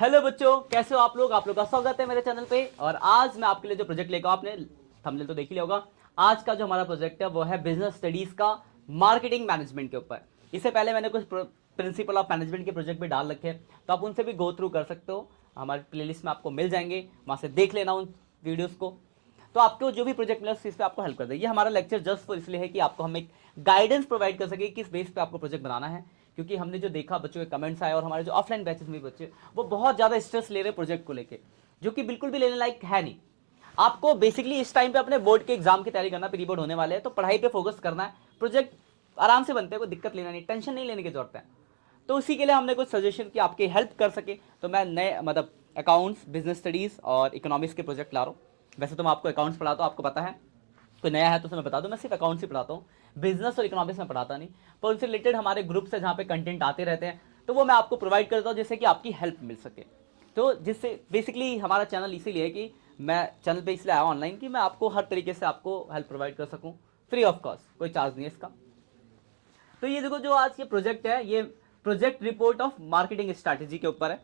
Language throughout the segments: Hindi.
हेलो बच्चों, कैसे हो आप लोग का स्वागत है मेरे चैनल पे। और आज मैं आपके लिए जो प्रोजेक्ट लेकर आपने थंबनेल तो देख ही लिया होगा। आज का जो हमारा प्रोजेक्ट है वो है बिजनेस स्टडीज का मार्केटिंग मैनेजमेंट के ऊपर। इससे पहले मैंने कुछ प्रिंसिपल ऑफ मैनेजमेंट के प्रोजेक्ट भी डाल रखे हैं, तो आप उनसे भी गो थ्रू कर सकते हो। हमारे प्लेलिस्ट में आपको मिल जाएंगे, वहाँ से देख लेना उन वीडियोज़ को। तो आपको जो भी प्रोजेक्ट मिला उस चीज़ पे आपको हेल्प कर देगी। ये हमारा लेक्चर जस्ट फॉर इसलिए है कि आपको हम एक गाइडेंस प्रोवाइड कर सके किस बेस पे आपको प्रोजेक्ट बनाना है। क्योंकि हमने जो देखा बच्चों के कमेंट्स आए और हमारे जो ऑफलाइन बैचेस में बच्चे वो बहुत ज़्यादा स्ट्रेस ले रहे प्रोजेक्ट को लेके, जो कि बिल्कुल भी लेने लायक है नहीं। आपको बेसिकली इस टाइम पे अपने बोर्ड के एग्जाम की तैयारी करना, प्री बोर्ड होने वाले हैं, तो पढ़ाई पे फोकस करना है। प्रोजेक्ट आराम से बनते हैं, कोई दिक्कत लेना नहीं, टेंशन नहीं लेने की जरूरत है। तो उसी के लिए हमने कुछ सजेशन की आपकी हेल्प कर सके, तो मैं नए मतलब अकाउंट्स, बिजनेस स्टडीज़ और इकोनॉमिक्स के प्रोजेक्ट ला रहा हूँ। वैसे तो मैं आपको अकाउंट्स पढ़ाता हूँ, आपको पता है। कोई नया है तो उसे मैं बता दूं, मैं सिर्फ अकाउंट्स ही पढ़ाता हूँ, बिजनेस और इकोनॉमिक्स में पढ़ाता नहीं। पर उनसे रिलेटेड हमारे ग्रुप्स है जहाँ पे कंटेंट आते रहते हैं, तो वो मैं आपको प्रोवाइड करता हूँ जिससे कि आपकी हेल्प मिल सके। तो जिससे बेसिकली हमारा चैनल इसीलिए है कि मैं चैनल पे इसलिए आया ऑनलाइन कि मैं आपको हर तरीके से आपको हेल्प प्रोवाइड कर सकूँ, फ्री ऑफ कॉस्ट, कोई चार्ज नहीं है इसका। तो ये देखो, जो आज ये प्रोजेक्ट है, ये project report of marketing strategy के ऊपर है।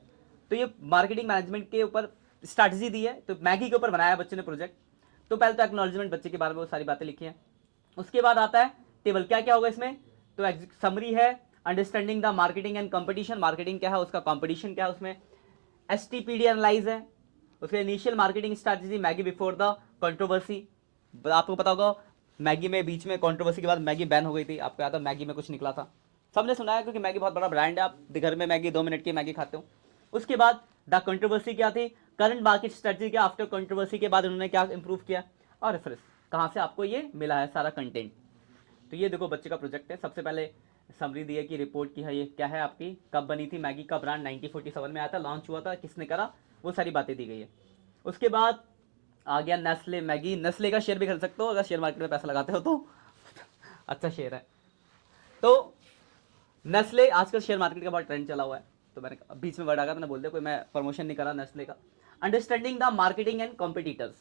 तो ये मार्केटिंग मैनेजमेंट के ऊपर स्ट्रैटेजी दी है, तो मैगी के ऊपर बनाया है बच्चे ने प्रोजेक्ट। तो पहले तो एक्नॉलेजमेंट बच्चे के बारे में वो सारी बातें लिखी हैं। उसके बाद आता है टेबल, क्या क्या होगा इसमें। तो समरी है, understanding the marketing and competition, marketing क्या है, उसका कंपटीशन क्या है, उसमें एसटीपीडी एनालाइज है। उसके initial marketing strategy, Maggi before the controversy. आपको पता होगा मैगी में बीच में कंट्रोवर्सी के बाद मैगी बैन हो गई थी, आपको याद है, मैगी में कुछ निकला था, सबने सुना है, क्योंकि मैगी बहुत बड़ा ब्रांड है, आप घर में मैगी 2 मिनट की मैगी खाते हो। उसके बाद द कंट्रोवर्सी क्या थी, करंट मार्केट स्ट्रेटजी क्या, आफ्टर कंट्रोवर्सी के बाद उन्होंने क्या इंप्रूव किया, और रेफरेंस कहाँ से आपको ये मिला है सारा कंटेंट। तो ये देखो बच्चे का प्रोजेक्ट है। सबसे पहले समरी दी है कि रिपोर्ट की है, ये क्या है आपकी, कब बनी थी मैगी का ब्रांड, 1947 में आया था, लॉन्च हुआ था, किसने करा, वो सारी बातें दी गई है। उसके बाद आ गया नेस्ले मैगी, नेस्ले का शेयर भी खरीद सकते हो अगर शेयर मार्केट में पैसा लगाते हो तो अच्छा शेयर है। तो नेस्ले आजकल शेयर मार्केट का बहुत ट्रेंड चला हुआ है, तो मैंने बीच में वर्ड आ गया, मैंने बोल दिया, कोई मैं प्रमोशन नहीं करा नेस्ले का। Understanding the marketing and competitors,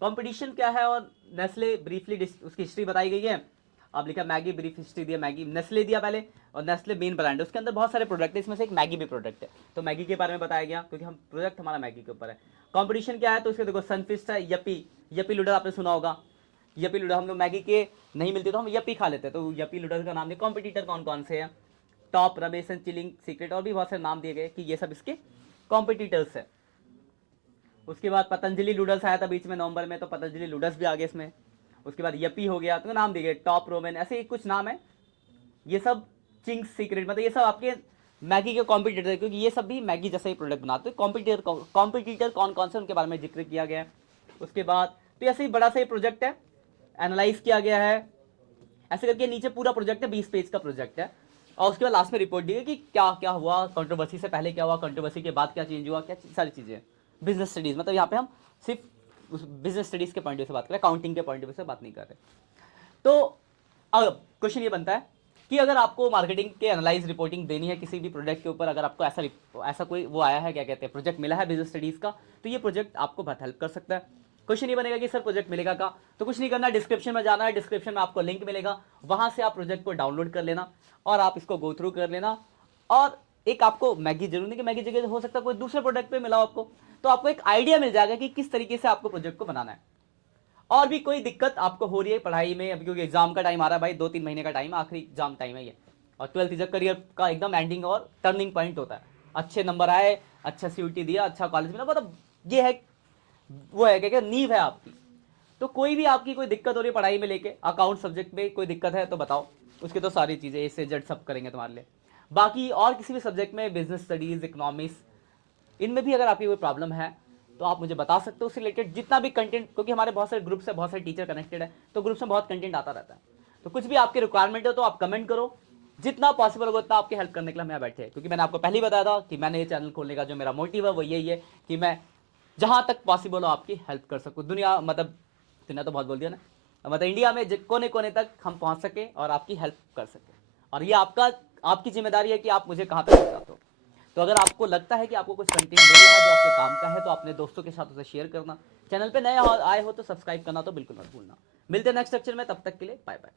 competition क्या है, और नेस्ले ब्रीफली उसकी हिस्ट्री बताई गई है। अब लिखा मैगी, ब्रीफ हिस्ट्री दिया, मैगी नेस्ले दिया पहले, और नेस्ले मेन ब्रांड है, उसके अंदर बहुत सारे प्रोडक्ट है, इसमें से एक मैगी भी प्रोडक्ट है, तो मैगी के बारे में बताया गया, क्योंकि हम प्रोडक्ट हमारा मैगी के ऊपर है। कंपटीशन क्या है, तो उसके देखो सनफिस्ट है, यपी, यपी लूडर आपने सुना होगा। यपी लूडर, हम लोग मैगी के नहीं मिलते तो हम यपी खा लेते हैं, तो यपी लूडर का नाम दिया। कॉम्पिटिटर कौन कौन से हैं, top, Ramesh and chilling secret, और भी बहुत सारे नाम दिए गए कि ये सब इसके कॉम्पिटिटर्स है। उसके बाद पतंजलि नूडल्स आया था बीच में नवंबर में, तो पतंजलि नूडल्स भी आ गए इसमें। उसके बाद यपी हो गया, तो नाम दिए गए, टॉप, रोमन, ऐसे ही कुछ नाम है। ये सब चिंग्स सीक्रेट, मतलब ये सब आपके मैगी के कॉम्पिटिटर है, क्योंकि ये सब भी मैगी जैसा ही प्रोडक्ट बनाते हैं। कॉम्पिटिटर कौन कौन से उनके बारे में जिक्र किया गया है। उसके बाद तो ऐसे ही बड़ा सा ही प्रोजेक्ट है, एनालाइज किया गया है। ऐसे करके नीचे पूरा प्रोजेक्ट है, 20 पेज का प्रोजेक्ट है। और उसके बाद लास्ट में रिपोर्ट दी है कि क्या क्या हुआ, कंट्रोवर्सी से पहले क्या हुआ, कंट्रोवर्सी के बाद क्या चेंज हुआ, क्या सारी चीज़ें। बिजनेस स्टडीज़ मतलब यहाँ पे हम सिर्फ उस बिजनेस स्टडीज़ के पॉइंट ऑफ व्यू से बात कर रहे हैं, अकाउंटिंग के पॉइंट ऑफ व्यू से बात नहीं कर रहे। तो अब क्वेश्चन ये बनता है कि अगर आपको मार्केटिंग के एनालाइज रिपोर्टिंग देनी है किसी भी प्रोडक्ट के ऊपर, अगर आपको ऐसा कोई वो आया है, क्या कहते हैं, प्रोजेक्ट मिला है बिजनेस स्टडीज़ का, तो ये प्रोजेक्ट आपको बहुत हेल्प कर सकता है। क्वेश्चन ये बनेगा कि सर प्रोजेक्ट मिलेगा का, तो कुछ नहीं करना, डिस्क्रिप्शन में जाना है, डिस्क्रिप्शन में आपको लिंक मिलेगा, वहां से आप प्रोजेक्ट को डाउनलोड कर लेना और आप इसको गो थ्रू कर लेना। और एक आपको मैगी, जरूर नहीं कि मैगी जगह हो सकता है कोई दूसरे प्रोडक्ट पे मिला हो आपको, तो आपको एक आइडिया मिल जाएगा कि किस तरीके से आपको प्रोजेक्ट को बनाना है। और भी कोई दिक्कत आपको हो रही है पढ़ाई में, अभी क्योंकि एग्जाम का टाइम आ रहा है भाई, 2-3 महीने का टाइम, आखिरी एग्जाम टाइम है ये, और 12th इज करियर का एकदम एंडिंग और टर्निंग पॉइंट होता है। अच्छे नंबर आए, अच्छा सीयूटी दिया, अच्छा कॉलेज मिला, मतलब ये है, वो है क्या, नींव है आपकी। तो कोई भी आपकी कोई दिक्कत हो रही है पढ़ाई में लेके, अकाउंट सब्जेक्ट में कोई दिक्कत है तो बताओ, उसके तो सारी चीज़ें ए से जेड सब करेंगे तुम्हारे लिए। बाकी और किसी भी सब्जेक्ट में, बिजनेस स्टडीज़, इकोनॉमिक्स, इनमें भी अगर आपकी कोई प्रॉब्लम है तो आप मुझे बता सकते हो, उससे रिलेटेड जितना भी कंटेंट, क्योंकि हमारे बहुत सारे ग्रुप्स है, बहुत सारे टीचर कनेक्टेड है, तो ग्रुप्स में बहुत कंटेंट आता रहता है। तो कुछ भी आपकी रिक्वायरमेंट हो तो आप कमेंट करो, जितना पॉसिबल होगा उतना आपकी हेल्प करने के लिए हम यहाँ बैठे हैं। क्योंकि मैंने आपको पहले ही बताया था कि मैंने ये चैनल खोलने का जो मेरा मोटिव है वो यही है कि मैं जहाँ तक पॉसिबल हो आपकी हेल्प कर सकूँ। दुनिया मतलब, दुनिया तो बहुत बोल दिया ना, मतलब इंडिया में कोने कोने तक हम पहुँच सके और आपकी हेल्प कर सके। और ये आपकी जिम्मेदारी है कि आप मुझे कहाँ तक पहुँचाते हो। तो अगर आपको लगता है कि आपको कुछ कंटेंट मिल रहा है जो आपके काम का है, तो अपने दोस्तों के साथ उसे शेयर करना। चैनल पे नए आए हो तो सब्सक्राइब करना तो बिल्कुल मत भूलना। मिलते हैं नेक्स्ट लेक्चर में, तब तक के लिए बाय बाय।